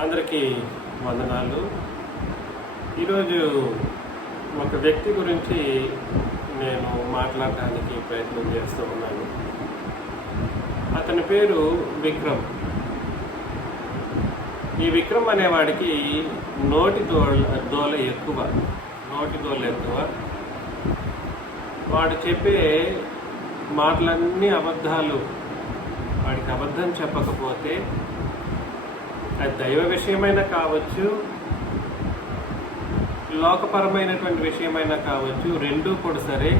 అందరికీ వందనాలు. ఈరోజు ఒక వ్యక్తి గురించి నేను మాట్లాడడానికి ప్రయత్నం చేస్తూ ఉన్నాను. అతని పేరు విక్రమ్. ఈ విక్రమ్ అనేవాడికి నోటి దోళ దోల ఎక్కువ. నోటి దోల ఎక్కువ. వాడు చెప్పే మాటలన్నీ అబద్ధాలు. వాడికి అబద్ధం చెప్పకపోతే అది దైవ విషయమైనా కావచ్చు లోకపరమైనటువంటి విషయమైనా కావచ్చు రెండూ కూడా సరే.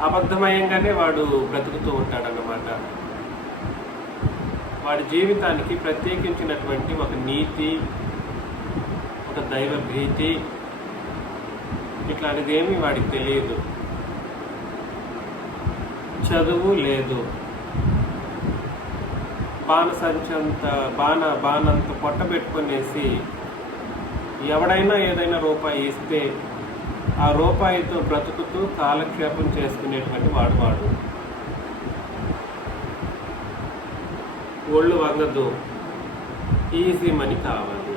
అబద్ధమయంగానే వాడు బ్రతుకుతూ ఉంటాడన్నమాట. వాడి జీవితానికి ప్రత్యేకించినటువంటి ఒక నీతి ఒక దైవ భీతి ఇట్లాంటిది ఏమీ వాడికి తెలియదు. చదువు లేదు. బాణ సంచంత బాణ బాణంత పొట్ట పెట్టుకునేసి ఎవడైనా ఏదైనా రూపాయి ఇస్తే ఆ రూపాయితో బ్రతుకుతూ కాలక్షేపం చేసుకునేటువంటి వాడు వాడు. ఒళ్ళు వంగదు. ఈజీ మనీ కావాలి.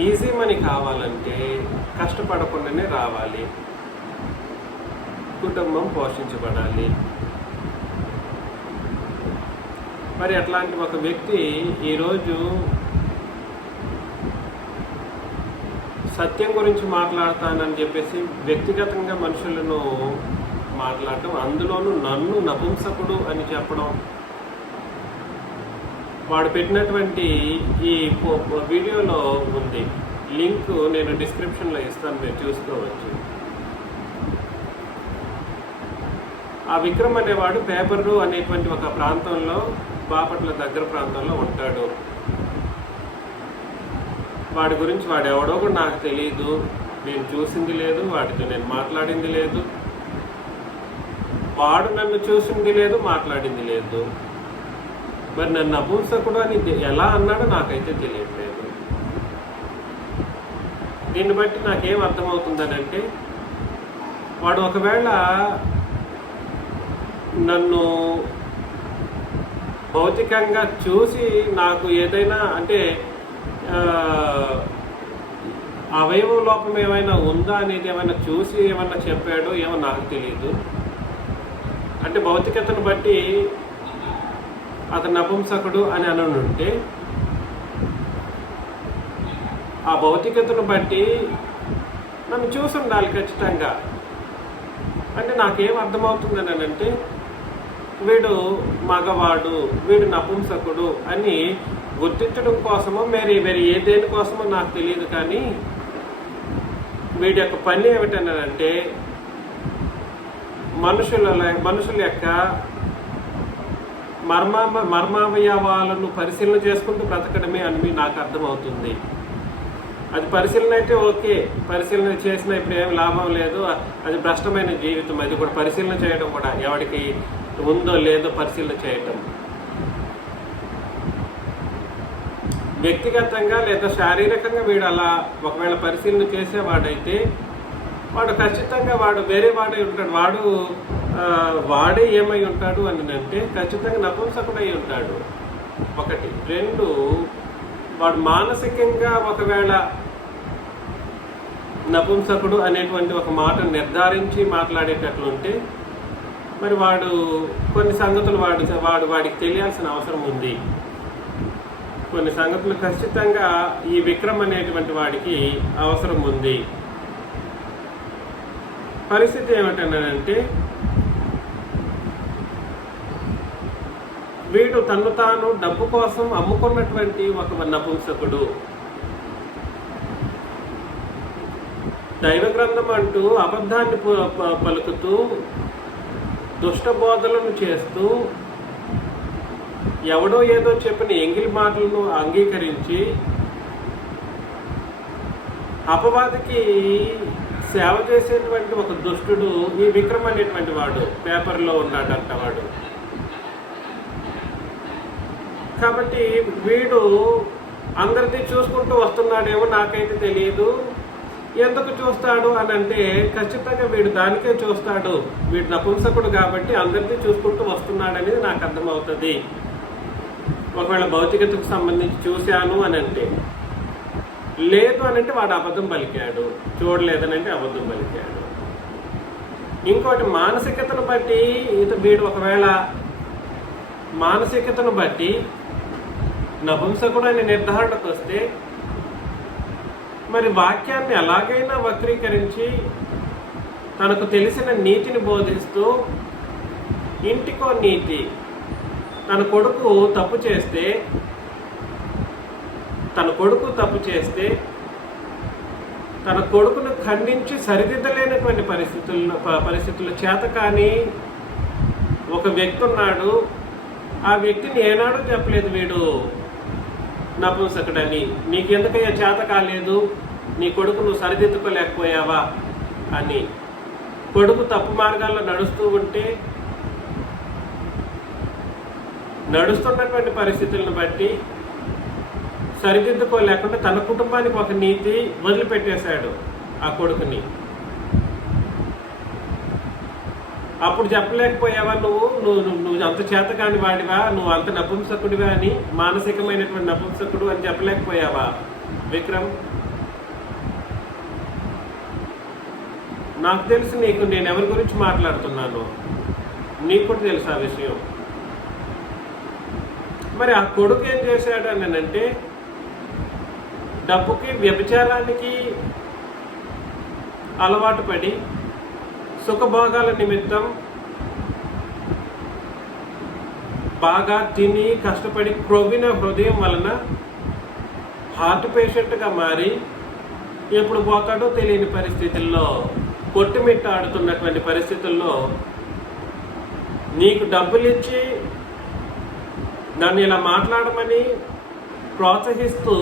ఈజీ మనీ కావాలంటే కష్టపడకుండానే రావాలి. కుటుంబం పోషించబడాలి. మరి అట్లాంటి ఒక వ్యక్తి ఈరోజు సత్యం గురించి మాట్లాడతానని చెప్పేసి వ్యక్తిగతంగా మనుషులను మాట్లాడటం అందులోనూ నన్ను నపుంసకుడు అని చెప్పడం. వాడు పెట్టినటువంటి ఈ వీడియోలో ఉంది. లింక్ నేను డిస్క్రిప్షన్లో ఇస్తాను మీరు చూసుకోవచ్చు. ఆ విక్రమ్ అనేవాడు పేపర్లు అనేటువంటి ఒక ప్రాంతంలో బాపట్ల దగ్గర ప్రాంతంలో ఉంటాడు. వాడి గురించి వాడు ఎవడో కూడా నాకు తెలియదు నేను చూసింది లేదు వాడితో నేను మాట్లాడింది లేదు. వాడు నన్ను చూసింది లేదు మాట్లాడింది లేదు. మరి నన్ను అభూంసకుడు అని ఎలా అన్నాడో నాకైతే తెలియట్లేదు. దీన్ని బట్టి నాకేం అర్థమవుతుందనంటే వాడు ఒకవేళ నన్ను భౌతికంగా చూసి నాకు ఏదైనా అంటే అవయవ లోపం ఏమైనా ఉందా అనేది ఏమైనా చూసి ఏమైనా చెప్పాడో ఏమో నాకు తెలియదు అంటే భౌతికతను బట్టి అతను నపుంసకుడు అని అని ఉంటే ఆ భౌతికతను బట్టి నన్ను చూసి ఉండాలి ఖచ్చితంగా. అంటే నాకేం అర్థమవుతుందని అని అంటే వీడు మగవాడు వీడు నపుంసకుడు అని గుర్తించడం కోసమో మరి మరి ఏ దేని కోసమో నాకు తెలియదు కానీ వీడి యొక్క పని ఏమిటనంటే మనుషుల మనుషుల యొక్క మర్మ మర్మావయవాలను పరిశీలన చేసుకుంటూ బ్రతకడమే అని నాకు అర్థమవుతుంది. అది పరిశీలన అయితే ఓకే. పరిశీలన చేసిన ఇప్పుడు ఏమి లాభం లేదు. అది భ్రష్టమైన జీవితం. అది కూడా పరిశీలన చేయడం కూడా ఎవరికి ఉందో లేదో పరిశీలన చేయటం. వ్యక్తిగతంగా లేదా శారీరకంగా వీడు అలా ఒకవేళ పరిశీలన చేసేవాడైతే వాడు ఖచ్చితంగా వాడు వేరే వాడై ఉంటాడు. వాడు వాడే ఏమై ఉంటాడు అని అంటే ఖచ్చితంగా నపుంసకుడై ఉంటాడు. ఒకటి. రెండు వాడు మానసికంగా ఒకవేళ నపుంసకుడు అనేటువంటి ఒక మాట నిర్ధారించి మాట్లాడేటట్లుంటే మరి వాడు కొన్ని సంగతులు వాడు వాడు వాడికి తెలియాల్సిన అవసరం ఉంది. కొన్ని సంగతులు ఖచ్చితంగా ఈ విక్రమ్ అనేటువంటి వాడికి అవసరం ఉంది. పరిస్థితి ఏమిటనంటే వీడు తను తాను డబ్బు కోసం అమ్ముకున్నటువంటి ఒక నపుంసకుడు. దైవ గ్రంథం అంటూ అబద్ధాన్ని ప- ప- పలుకుతూ దుష్టబోధలను చేస్తూ ఎవడో ఏదో చెప్పిన ఎంగిలి మాటలను అంగీకరించి అపవాదికి సేవ చేసేటువంటి ఒక దుష్టుడు ఈ విక్రమ్ అనేటువంటి వాడు పేపర్లో ఉన్నాడంట వాడు. కాబట్టి వీడు అందరిది చూసుకుంటూ వస్తున్నాడేమో నాకైతే తెలియదు. ఎందుకు చూస్తాడు అని అంటే ఖచ్చితంగా వీడు దానికే చూస్తాడు. వీడు నపుంసకుడు కాబట్టి అందరినీ చూసుకుంటూ వస్తున్నాడు అనేది నాకు అర్థమవుతుంది. ఒకవేళ భౌతికతకు సంబంధించి చూశాను అని అంటే లేదు అని అంటే వాడు అబద్ధం పలికాడు. చూడలేదని అంటే అబద్ధం పలికాడు. ఇంకోటి మానసికతను బట్టి ఇత వీడు ఒకవేళ మానసికతను బట్టి నపుంసకుడు అనే నిర్ధారణకు వస్తే మరి వాక్యాన్ని ఎలాగైనా వక్రీకరించి తనకు తెలిసిన నీతిని బోధిస్తూ ఇంటికో నీతి తన కొడుకు తప్పు చేస్తే తన కొడుకు తప్పు చేస్తే తన కొడుకును ఖండించి సరిదిద్దలేనటువంటి పరిస్థితుల్లో పరిస్థితులు చేత కానీ ఒక వ్యక్తి ఉన్నాడు. ఆ వ్యక్తిని ఏనాడు చెప్పలేదు వీడు. నపుంసకుడని. నీకెందుకయ్యా చేత కాలేదు నీ కొడుకు నువ్వు సరిదిద్దుకోలేకపోయావా? అని. కొడుకు తప్పు మార్గాల్లో నడుస్తూ ఉంటే నడుస్తున్నటువంటి పరిస్థితులను బట్టి సరిదిద్దుకోలేకుండా తన కుటుంబానికి ఒక నీతి వదిలిపెట్టేశాడు ఆ కొడుకుని. అప్పుడు చెప్పలేకపోయావా నువ్వు? నువ్వు నువ్వు- అంత అంత చేతకాని వాడివా? నువ్వు అంత నపుంసకుడివా అని మానసికమైనటువంటి నపుంసకుడు అని చెప్పలేకపోయావా? విక్రమ్? నాకు తెలుసు నీకు నేను ఎవరి గురించి మాట్లాడుతున్నాను? నీకు కూడా తెలుసు ఆ విషయం. మరి ఆ కొడుకు ఏం చేశాడు అని అంటే డబ్బుకి వ్యభిచారానికి అలవాటు పడి సుఖభోగాల నిమిత్తం బాగా తిని కష్టపడి క్రొవ్విన హృదయం వలన హార్ట్ పేషెంట్గా మారి ఎప్పుడు పోతాడో తెలియని పరిస్థితుల్లో కొట్టుమిట్ట ఆడుతున్నటువంటి పరిస్థితుల్లో నీకు డబ్బులు ఇచ్చి నన్ను ఇలా మాట్లాడమని ప్రోత్సహిస్తూ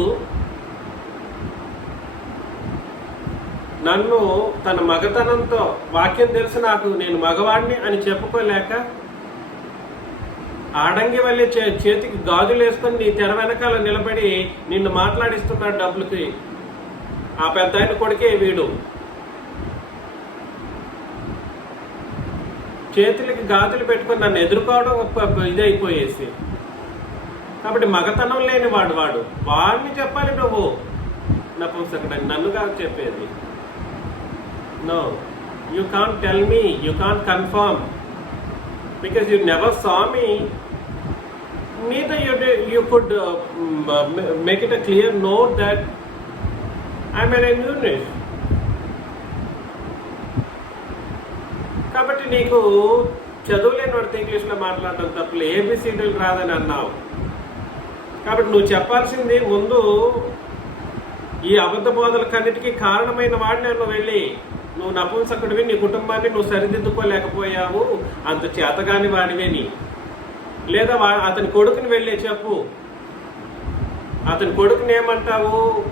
నన్ను తన మగతనంతో వాక్యం తెలిసి నాకు నేను మగవాడిని అని చెప్పుకోలేక ఆడంగి వల్లే చే చేతికి గాజులు వేసుకొని నీ తెర వెనకాల నిలబడి నిన్ను మాట్లాడిస్తున్నాడు డబ్బులకి ఆ పెద్ద ఆయన కొడుకే వీడు. చేతులకి గాజులు పెట్టుకొని నన్ను ఎదుర్కోవడం ఇదైపోయేసి. కాబట్టి మగతనం లేని వాడు. వాడు వాడిని చెప్పాలి నువ్వు. నపుంసకుడని నన్ను కాదు చెప్పేది. No you can tell me you can confirm because you never saw me. Neither you did, you could uh, mm, uh, ma- make it a clear note that i'm an కాబట్టి నీకు చదువులేని వాడితో ఇంగ్లీష్లో మాట్లాడడం తప్పులు ఏబిసిడీలు రాదని అన్నావు. కాబట్టి నువ్వు చెప్పాల్సింది ముందు ఈ అబద్ధ బోధలకన్నిటికీ కారణమైన వాడిని నువ్వు వెళ్ళి. నువ్వు నపుంసకుడివి నీ కుటుంబాన్ని నువ్వు సరిదిద్దుకోలేకపోయావు. అంత చేతగాని వాడివేని లేదా వా- అతని కొడుకుని వెళ్ళే చెప్పు. అతని కొడుకుని ఏమంటావు?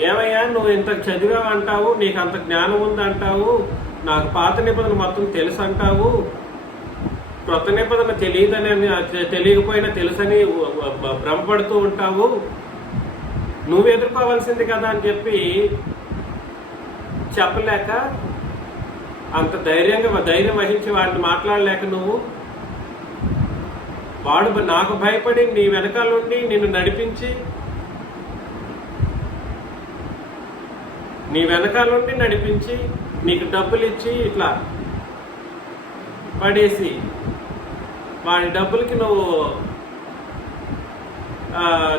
ఏమయ్యా నువ్వు ఇంత చదివావు అంటావు నీకు అంత జ్ఞానం ఉందంటావు నాకు పాత నిబంధన మొత్తం తెలుసు అంటావు. క్రొత్త నిబంధన తెలియదని అని- తెలియకపోయినా తెలుసని భ్రమపడుతూ ఉంటావు. నువ్వు ఎదుర్కోవాల్సింది కదా అని చెప్పి చెప్పలేక అంత ధైర్యంగా ధైర్యం వహించి వాడిని మాట్లాడలేక నువ్వు వాడు నాకు భయపడి నీ వెనకాల ఉండి నిన్ను నడిపించి నీ వెనకాల ఉండి నడిపించి నీకు డబ్బులు ఇచ్చి ఇట్లా పడేసి వాడి డబ్బులకి నువ్వు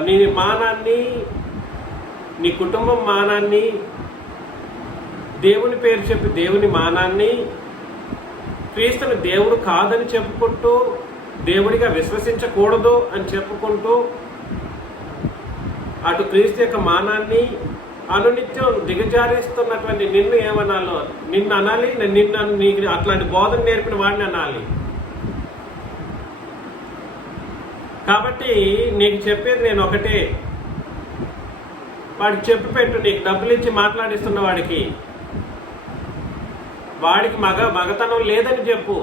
నీ మానాన్ని నీ కుటుంబం మానాన్ని దేవుని పేరు చెప్పి దేవుని మానాన్ని క్రీస్తుని దేవుడు కాదని చెప్పుకుంటూ దేవుడిగా విశ్వసించకూడదు అని చెప్పుకుంటూ అటు క్రీస్తు యొక్క మానాన్ని అనునిత్యం దిగజారిస్తున్నటువంటి నిన్ను ఏమనాలో? నిన్ను అనాలి నిన్ను నీకు అట్లాంటి బోధన నేర్పిన వాడిని అనాలి. కాబట్టి నీకు చెప్పేది నేను ఒకటే. వాడికి చెప్పి పెట్టు నీకు డబ్బులు ఇచ్చి మాట్లాడిస్తున్న వాడికి. వాడికి మగ మగతనం లేదని చెప్పు.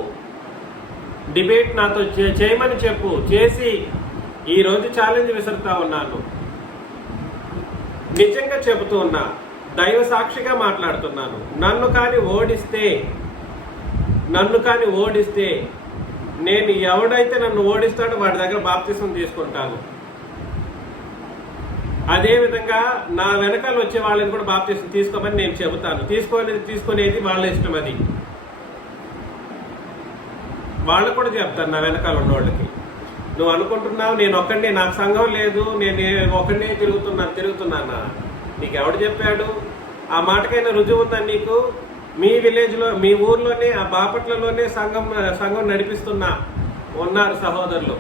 డిబేట్ నాతో చేయమని చెప్పు. చేసి ఈరోజు ఛాలెంజ్ విసురుతా ఉన్నాను. నిజంగా చెబుతూ ఉన్నా దైవ సాక్షిగా మాట్లాడుతున్నాను. నన్ను కానీ ఓడిస్తే నన్ను కానీ ఓడిస్తే నేను ఎవడైతే నన్ను ఓడిస్తాడో వాడి దగ్గర బాప్తిసం తీసుకుంటాను. అదేవిధంగా నా వెనకాల వచ్చే వాళ్ళని కూడా బాప్తీసం తీసుకోమని నేను చెబుతాను. తీసుకోలేదు తీసుకునేది వాళ్ళ ఇష్టం అది. వాళ్ళు కూడా చెప్తాను నా వెనకాల ఉన్న వాళ్ళకి నువ్వు అనుకుంటున్నావు నేను ఒక్కడినే నాకు సంఘం లేదు నేను ఒక్కడే తిరుగుతున్నాను తిరుగుతున్నానా? నీకు ఎవడు చెప్పాడు? ఆ మాటకైనా రుజువు ఉందా నీకు? మీ విలేజ్లో మీ ఊర్లోనే ఆ బాపట్లలోనే సంఘం సంఘం నడిపిస్తున్నా ఉన్నారు సహోదరులు.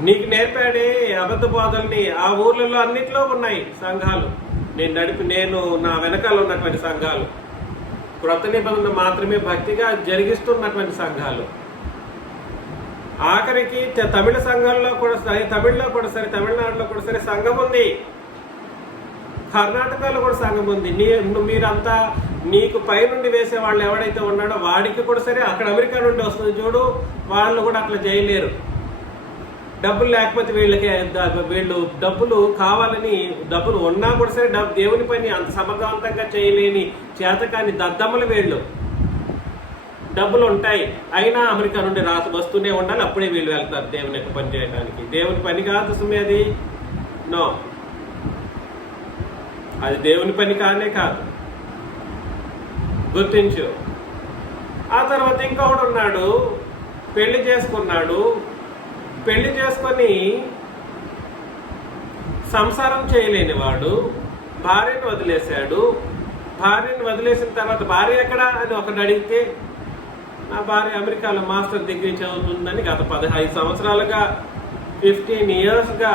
నీకు నేర్పాడే అబద్ధ బోధల్ని ఆ ఊర్లలో అన్నిట్లో ఉన్నాయి సంఘాలు. నేను నడిపి నేను నా వెనకాల ఉన్నటువంటి సంఘాలు. క్రొత్త నిబంధన మాత్రమే భక్తిగా జరిగిస్తున్నటువంటి సంఘాలు. ఆఖరికి తమిళ సంఘాల్లో కూడా సరే తమిళ్ళో కూడా సరే తమిళనాడులో కూడా సరే సంఘం ఉంది. కర్ణాటకలో కూడా సంఘం ఉంది. నీ ను- మీరంతా నీకు పైనుండి వేసే వాళ్ళు ఎవడైతే ఉన్నాడో వాడికి కూడా సరే అక్కడ అమెరికా నుండి వస్తుంది చూడు. వాళ్ళు కూడా అట్లా చేయలేరు. డబ్బులు లేకపోతే వీళ్ళకి వీళ్ళు డబ్బులు కావాలని డబ్బులు ఉన్నా కూడా సరే డబ్బు దేవుని పని అంత సమర్థవంతంగా చేయలేని చేతకాని దద్దమ్మలు వీళ్ళు. డబ్బులు ఉంటాయి. అయినా అమెరికా నుండి రాత వస్తూనే ఉండాలి. అప్పుడే వీళ్ళు వెళ్తారు దేవుని యొక్క పని చేయడానికి. దేవుని పని కాదు సుమే అది? నో. అది దేవుని పని కానే కాదు. గుర్తించు. ఆ తర్వాత ఇంకొకడు ఉన్నాడు. పెళ్ళి చేసుకున్నాడు. పెళ్ళి చేసుకొని సంసారం చేయలేని వాడు భార్యను వదిలేశాడు. భార్యను వదిలేసిన తర్వాత భార్య ఎక్కడ అని ఒకటి అడిగితే నా భార్య అమెరికాలో మాస్టర్ డిగ్రీ చదువుతుందని గత పదహైదు సంవత్సరాలుగా ఫిఫ్టీన్ ఇయర్స్గా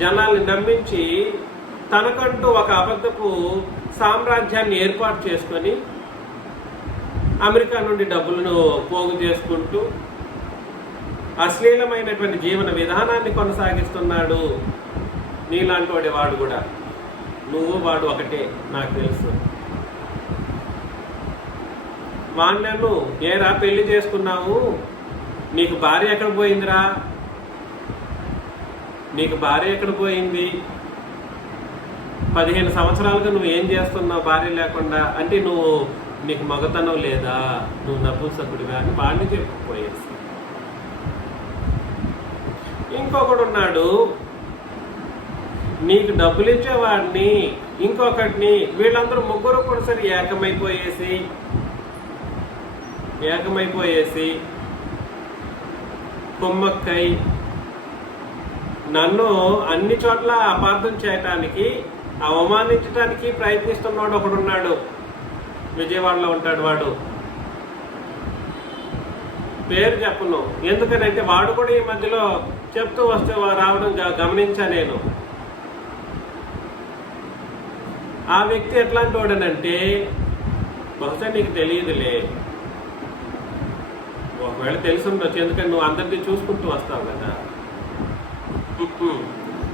జనాల్ని నమ్మించి తనకంటూ ఒక అబద్ధపు సామ్రాజ్యాన్ని ఏర్పాటు చేసుకొని అమెరికా నుండి డబ్బులను పోగు చేసుకుంటూ అశ్లీలమైనటువంటి జీవన విధానాన్ని కొనసాగిస్తున్నాడు. నీలాంటి వాడి వాడు కూడా. నువ్వు వాడు ఒకటే నాకు తెలుసు. వాళ్ళను ఏరా పెళ్ళి చేసుకున్నావు? నీకు భార్య ఎక్కడ పోయిందిరా? నీకు భార్య ఎక్కడ పోయింది? పదిహేను సంవత్సరాలుగా నువ్వు ఏం చేస్తున్నావు భార్య లేకుండా? అంటే నువ్వు నీకు మగతనం లేదా? నువ్వు నపుంసకుడివా? అని వాడిని చెప్పిపోయేసి ఇంకొకడు ఉన్నాడు నీకు డబ్బులు ఇచ్చేవాడిని ఇంకొకటిని వీళ్ళందరూ ముగ్గురు కూడా సరి ఏకమైపోయేసి ఏకమైపోయేసి కుమ్మక్కై నన్ను అన్ని చోట్ల అపార్థం చేయటానికి అవమానించడానికి ప్రయత్నిస్తున్నాడు ఒకడున్నాడు. విజయవాడలో ఉంటాడు వాడు. పేరు చెప్పను. ఎందుకనంటే వాడు కూడా ఈ మధ్యలో చెప్తూ వస్తే రావడం గమనించా నేను. ఆ వ్యక్తి ఎట్లాంటి వాడనంటే బహుశా నీకు తెలియదులే. ఒకవేళ తెలిసి ఉండొచ్చు ఎందుకంటే నువ్వు అందరినీ చూసుకుంటూ వస్తావు కదా.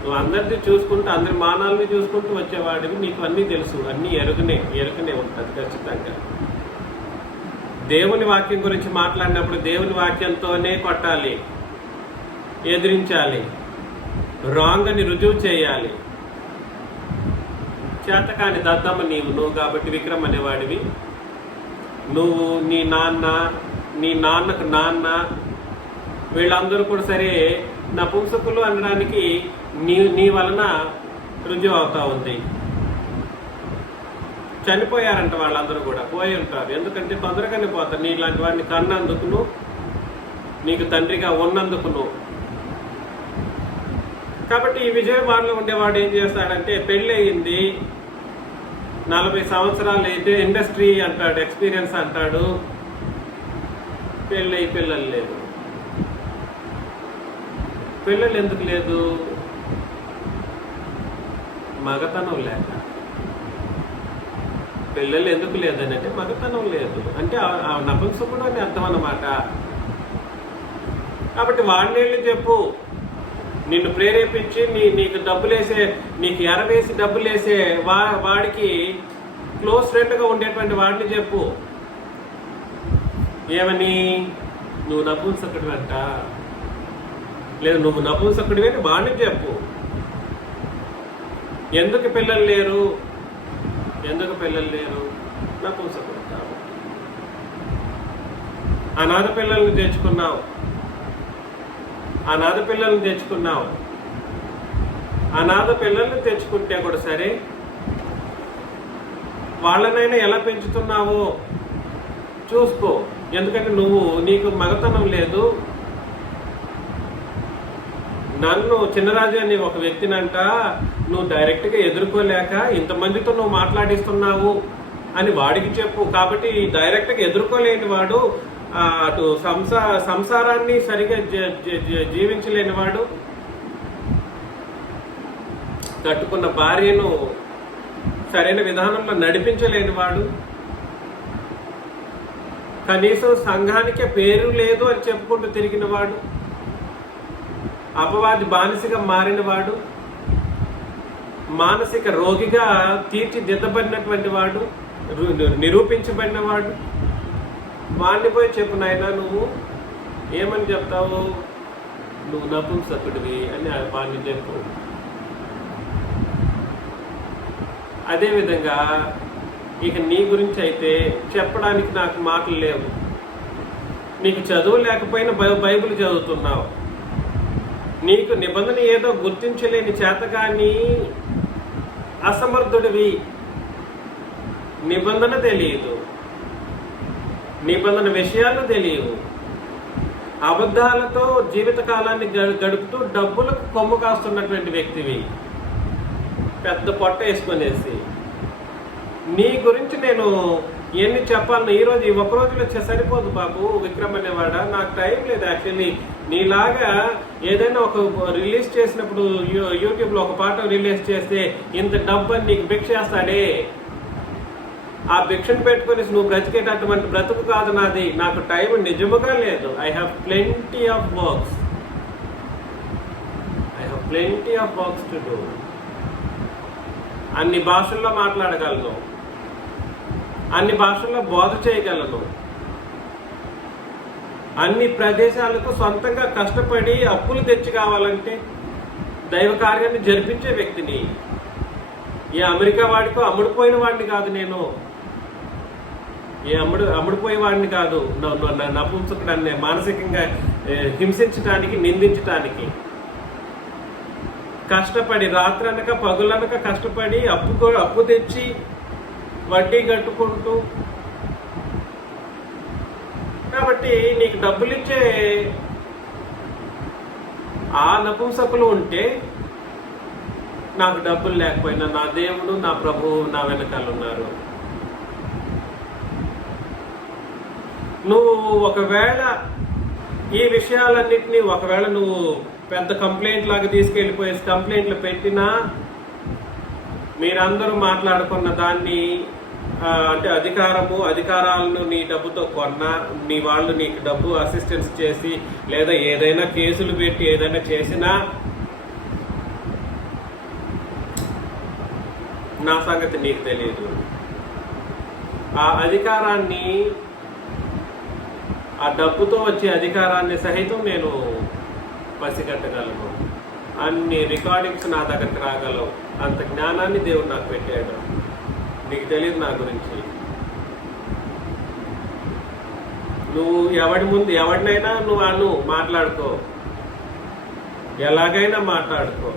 నువ్వు అందరినీ చూసుకుంటూ అందరి మానాలని చూసుకుంటూ వచ్చేవాడివి నీకు అన్నీ తెలుసు. అన్నీ ఎరుగునే ఎరుగునే ఉంటుంది ఖచ్చితంగా. దేవుని వాక్యం గురించి మాట్లాడినప్పుడు దేవుని వాక్యంతోనే కొట్టాలి. ఎదిరించాలి. రాంగ్ అని రుజువు చేయాలి. చేతకాని దద్దమ్మ నీవు నువ్వు కాబట్టి విక్రమ్ అనేవాడివి. నువ్వు నీ నాన్న నీ నాన్నకు నాన్న వీళ్ళందరూ కూడా సరే నా పుంసకులు అనడానికి నీ నీ వలన రుజువు అవుతా ఉంది చనిపోయారంట వాళ్ళందరూ కూడా పోయి ఉంటారు. ఎందుకంటే తొందరగానే పోతారు. నీలాంటి వాడిని కన్నందుకును నీకు తండ్రిగా ఉన్నందుకును. కాబట్టి ఈ విజయవాడలో ఉండేవాడు ఏం చేస్తాడంటే పెళ్ళి అయింది నలభై సంవత్సరాలు అయితే ఇండస్ట్రీ అంటాడు ఎక్స్పీరియన్స్ అంటాడు. పెళ్ళి పిల్లలు లేదు. పిల్లలు ఎందుకు లేదు? మగతనం లేక. పిల్లలు ఎందుకు లేదని అంటే మగతనం లేదు. అంటే ఆ- నపుంసకుడు అని అర్థం అన్నమాట. కాబట్టి వాడిని చెప్పు. నిన్ను ప్రేరేపించి నీ నీకు డబ్బులేసే నీకు ఎరవేసి డబ్బులేసే వా వాడికి క్లోజ్ ఫ్రెండ్గా ఉండేటువంటి వాడిని చెప్పు. ఏమని? నువ్వు నపుంసకుడు అంట లేదు నువ్వు నపుంసకుడివి అని వాడిని చెప్పు. ఎందుకు పిల్లలు లేరు? ఎందుకు పిల్లలు లేరు? నపుంసకుడు కాబట్టి అనాథ పిల్లల్ని తెచ్చుకున్నావు. అనాథ పిల్లల్ని తెచ్చుకున్నావు. అనాథ పిల్లల్ని తెచ్చుకుంటే కూడా సరే వాళ్ళనైనా ఎలా పెంచుతున్నావో? చూసుకో. ఎందుకంటే నువ్వు నీకు మగతనం లేదు. నన్ను చిన్నరాజు అని ఒక వ్యక్తినంట నువ్వు డైరెక్ట్గా ఎదుర్కోలేక ఇంతమందితో నువ్వు మాట్లాడిస్తున్నావు అని వాడికి చెప్పు. కాబట్టి డైరెక్ట్గా ఎదుర్కోలేని వాడు అటు సంసా సంసారాన్ని సరిగా జ- జీవించలేని వాడు కట్టుకున్న భార్యను సరైన విధానంలో నడిపించలేని వాడు. కనీసం సంఘానికే పేరు లేదు అని చెప్పుకుంటూ తిరిగిన వాడు. అపవాది బానిసగా మారినవాడు మానసిక రోగిగా తీర్చిదిద్దబడినటువంటి వాడు. నిరూపించబడినవాడు వాడిని పోయి చెప్పు నాయన నువ్వు ఏమని చెప్తావు? నువ్వు నపుంసకుడివి అని వాడిని చెప్పు. అదేవిధంగా ఇక నీ గురించి అయితే చెప్పడానికి నాకు మాటలు లేవు. నీకు చదువు లేకపోయినా బై- బైబిల్ చదువుతున్నావు. నీకు నిబంధన ఏదో గుర్తించలేని చేతగాని అసమర్థుడివి. నిబంధన తెలియదు. నిబంధన విషయాలు తెలియవు. అబద్ధాలతో జీవితకాలాన్ని గడుపుతూ డబ్బులకు కొమ్ము కాస్తున్నటువంటి వ్యక్తివి. పెద్ద పొట్ట వేసుకునేసి నీ గురించి నేను ఎన్ని చెప్పాలను ఈరోజు ఈ ఒక్క రోజులో సరిపోదు బాబు విక్రమ్ అనేవాడ? నాకు టైం లేదు యాక్చువల్లీ. నీలాగా ఏదైనా ఒక రిలీజ్ చేసినప్పుడు యూ- యూట్యూబ్లో ఒక పాట రిలీజ్ చేస్తే ఇంత డబ్బు అని నీకు బిక్ చేస్తాడే ఆ భిక్షను పెట్టుకొని నువ్వు బ్రతికేటటువంటి బ్రతుకు కాదు నాది. నాకు టైం నిజముగా లేదు. I have plenty of works I have plenty of works to do అన్ని భాషల్లో మాట్లాడగలను. అన్ని భాషల్లో బోధ చేయగలను. అన్ని ప్రదేశాలకు సొంతంగా కష్టపడి అప్పులు తెచ్చి కావాలంటే దైవ కార్యాన్ని జరిపించే వ్యక్తిని. ఈ అమెరికా వాడికో అమ్ముడుపోయిన వాడిని కాదు నేను. ఏ అమ్ముడు అమ్ముడుపోయేవాడిని కాదు. న- నపుంసకుడాన్ని మానసికంగా హింసించటానికి హింసించడానికి నిందించడానికి కష్టపడి రాత్రనక పగులనక కష్టపడి అప్పు అప్పు తెచ్చి వడ్డీ కట్టుకుంటూ. కాబట్టి నీకు డబ్బులు ఇచ్చే ఆ నపుంసకులు ఉంటే నాకు డబ్బులు లేకపోయినా నా దేవుడు నా ప్రభువు నా వెనకాల ఉన్నారు. నువ్వు ఒకవేళ ఈ విషయాలన్నింటినీ ఒకవేళ నువ్వు పెద్ద కంప్లైంట్ లాగా తీసుకెళ్ళిపోయేసి కంప్లైంట్లు పెట్టినా మీరందరూ మాట్లాడుకున్న దాన్ని అంటే అధికారము అధికారాలను నీ డబ్బుతో కొన్నా నీ వాళ్ళు నీకు డబ్బు అసిస్టెన్స్ చేసి లేదా ఏదైనా కేసులు పెట్టి ఏదైనా చేసినా నా సంగతి నీకు తెలియదు. ఆ అధికారాన్ని ఆ డబ్బుతో వచ్చే అధికారాన్ని సహితం నేను పసిగట్టగలను. అన్ని రికార్డింగ్స్ నా దగ్గరికి రాగలవు. అంత జ్ఞానాన్ని దేవుడు నాకు పెట్టాడు. నీకు తెలియదు నా గురించి. నువ్వు ఎవడి ముందు ఎవడినైనా నువ్వు అను మాట్లాడుకో. ఎలాగైనా మాట్లాడుకో.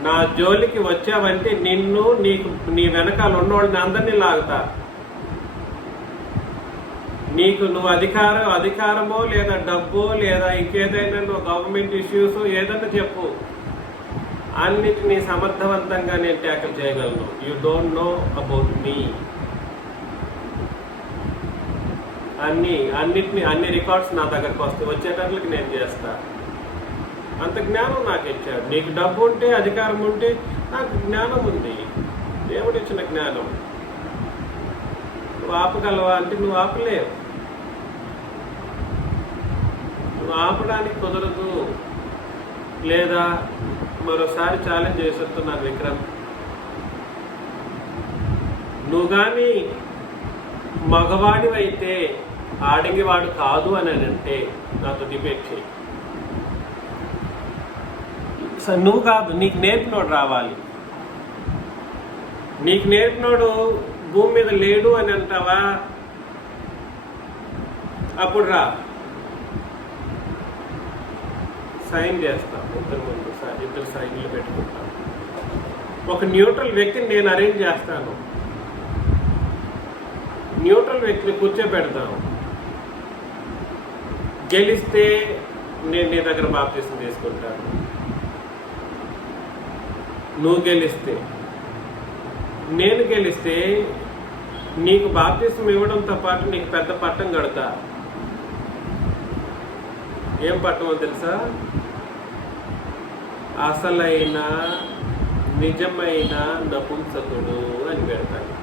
నా జోలికి వచ్చావంటే నిన్ను నీకు నీ వెనకాల ఉన్నవాడిని అందరినీ లాగుతా. నీకు నువ్వు అధికారం అధికారమో లేదా డబ్బు లేదా ఇంకేదైనా నువ్వు గవర్నమెంట్ ఇష్యూస్ ఏదైనా చెప్పు. అన్నిటినీ సమర్థవంతంగా నేను ట్యాకిల్ చేయగలను. You don't know about me అన్ని అన్నిటిని అన్ని రికార్డ్స్ నా దగ్గరకు వస్తాయి వచ్చేటట్లకి నేను చేస్తా. అంత జ్ఞానం నాకు ఇచ్చాడు. నీకు డబ్బు ఉంటే అధికారం ఉంటే నాకు జ్ఞానం ఉంది. దేవుడు ఇచ్చిన జ్ఞానం. నువ్వు ఆపగలవా అంటే నువ్వు ఆపలేవు నువ్వు ఆపడానికి కుదరదు లేదా మరోసారి ఛాలెంజ్ చేసేస్తున్నాను విక్రమ్. నువ్వు కానీ మగవాడివైతే ఆడంగివాడు కాదు అని అంటే నాతో డిబేట్ చేయి. నువ్వు కాదు నీకు నేర్పినోడు రావాలి. నీకు నేర్పినోడు భూమి మీద లేడు అని అంటావా? అప్పుడు రా. సైన్ చేస్తాం ఇద్దరు ముందు ఇద్దరు సైన్లు పెట్టుకుంటాం ఒక న్యూట్రల్ వ్యక్తిని నేను అరేంజ్ చేస్తాను. న్యూట్రల్ వ్యక్తిని కూర్చోబెడతాను. గెలిస్తే నేను నీ దగ్గర బాప్తీసం తీసుకుంటాను. నువ్వు గెలిస్తే. నేను గెలిస్తే నీకు బాప్తీసం ఇవ్వడంతో పాటు నీకు పెద్ద పట్టం కడతా. ఏం పట్టమో తెలుసా? అసలైన నిజమైన నపుంసకుడు అని పెడతాను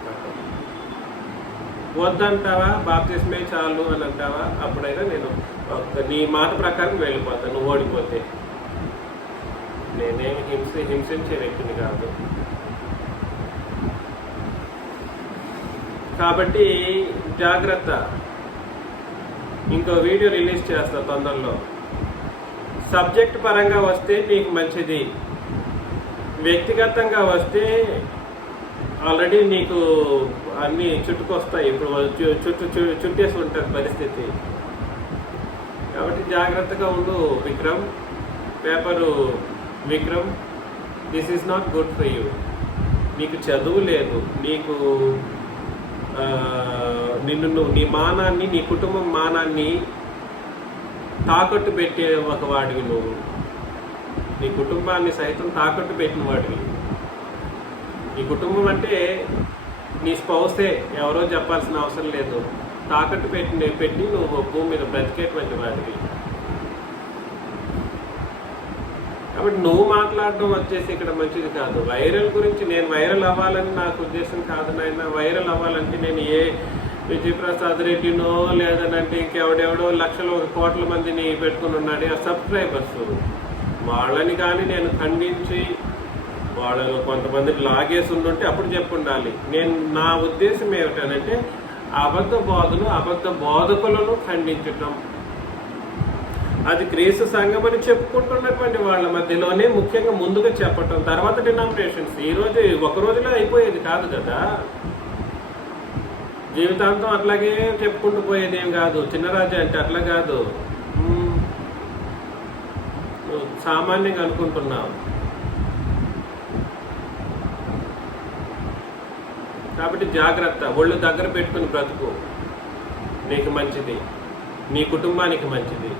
వద్దంటావా? బాప్తిస్మే చాలు అని అంటావా? అప్పుడైనా నేను ఒక- నీ మాట ప్రకారం వెళ్ళిపోతాను ఓడిపోతే. నేనేమి హింస హింసించే వ్యక్తిని కాదు. కాబట్టి జాగ్రత్త. ఇంకో వీడియో రిలీజ్ చేస్తా తొందరలో. సబ్జెక్ట్ పరంగా వస్తే నీకు మంచిది. వ్యక్తిగతంగా వస్తే ఆల్రెడీ నీకు అన్నీ చుట్టుకొస్తాయి. ఇప్పుడు చుట్టూ చు- చుట్టేసి ఉంటుంది పరిస్థితి. కాబట్టి జాగ్రత్తగా ఉండు Vikram. Paper Vikram this is not good for you. నీకు చదువు లేదు. నీకు నిన్ను నువ్వు నీ మానాన్ని నీ కుటుంబం మానాన్ని తాకట్టు పెట్టే ఒక వాడివి నువ్వు. నీ కుటుంబాన్ని సైతం తాకట్టు పెట్టిన వాడివి. నీ కుటుంబం అంటే నీ స్పౌసే ఎవరో చెప్పాల్సిన అవసరం లేదు. తాకట్టు పెట్టి పెట్టి నువ్వు భూమి మీద బ్రతికేటువంటి వాడివి. కాబట్టి నువ్వు మాట్లాడడం వచ్చేసి ఇక్కడ మంచిది కాదు. వైరల్ గురించి నేను వైరల్ అవ్వాలని నాకు ఉద్దేశం కాదు నాయన. వైరల్ అవ్వాలంటే నేను ఏ విజయప్రసాద్ రెడ్డినో లేదనంటే ఇంకెవడెవడో లక్షల కోట్ల మందిని పెట్టుకుని ఉన్నాడు ఆ సబ్స్క్రైబర్స్. వాళ్ళని కానీ నేను ఖండించి వాళ్ళలో కొంతమందిని లాగేసి ఉండుంటే అప్పుడు చెప్పుండాలి. నేను నా ఉద్దేశం ఏమిటనంటే అబద్ధ బోధలు అబద్ధ బోధకులను ఖండించటం. అది క్రీస్తు సంఘం అని చెప్పుకుంటున్నటువంటి వాళ్ళ మధ్యలోనే ముఖ్యంగా ముందుగా చెప్పటం తర్వాత డినామినేషన్స్. ఈ రోజు ఒక రోజులో అయిపోయేది కాదు కదా. జీవితాంతం అట్లాగే చెప్పుకుంటూ పోయేది ఏం కాదు చిన్నరాజు అంటే అట్లా కాదు. సామాన్యంగా అనుకుంటున్నావు. కాబట్టి జాగ్రత్త. ఒళ్ళు దగ్గర పెట్టుకుని బ్రతుకు. నీకు మంచిది. నీ కుటుంబానికి మంచిది.